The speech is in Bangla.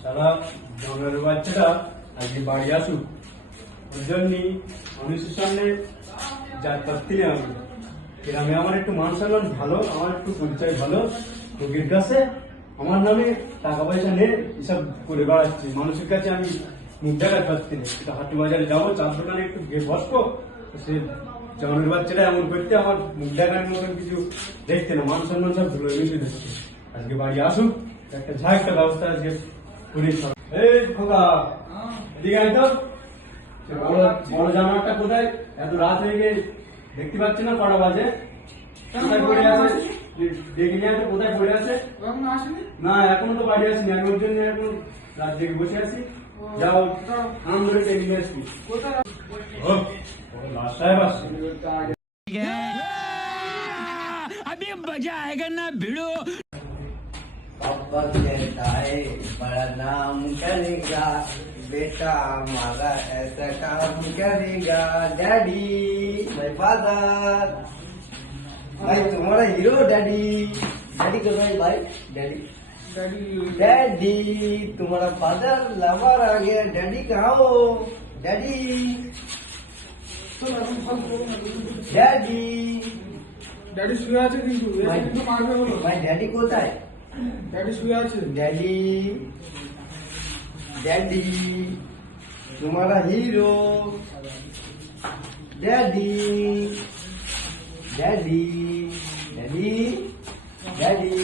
সারা জঙ্গলের বাচ্চাটা আজকে বাড়ি আসুক, ওর জন্য মানুষের সামনে যার পারতি না আমি গ্রামে আমার একটু মান সম্মান ভালো, আমার একটু পরিচয় ভালো, লোকের কাছে আমার নামে টাকা পয়সা নেই, এসব করে বেড়াচ্ছি। মানুষের কাছে আমি মুখ দেখাতে পারছি না। একটু হাটু বাজারে যাবো, চার দোকানে একটু গিয়ে বসবো, সে জঙ্গলের বাচ্চাটা এমন করতে আমার মুখ দেখার মতন কিছু দেখতে না, মান সম্মান সব ধুলো মিশে দেখছে। আজকে বাড়ি আসুক, একটা একটা ব্যবস্থা আজকে করি। এই খোকা, এদিকে আয় তো। বড় বড় জামাটা কোথায়? এত রাত হয়ে গিয়ে দেখতে পাচ্ছি না, কটা বাজে? কোথায় পড়ে আছে? দেখে নিয়ে আসো, কোথায় পড়ে আছে? না, এখনো তো বাড়ি আসিনি। আমি ওর জন্য এখন রাত জেগে বসে আছি। যাও, আম ধরে টেনে নিয়ে আসবি। রাস্তায় আসছে। अभी मजा आएगा ना भिड़ो। पापा कहता है बड़ा नाम करेगा, बेटा हमारा ऐसा काम करेगा। डैडी माय फादर, भाई तुम्हारा हीरो डैडी। डैडी को भाई डैडी डैडी तुम्हारा फादर लवर आ गया। डैडी कहाँ हो? डैडी डैडी ড্যাডি শুয়ে আছে কিন্তু কিন্তু মারবে বলো। ভাই ড্যাডি কোথায়? ড্যাডি শুয়ে আছে। डैडी डैडी तुम्हारा hero. Daddy daddy daddy daddy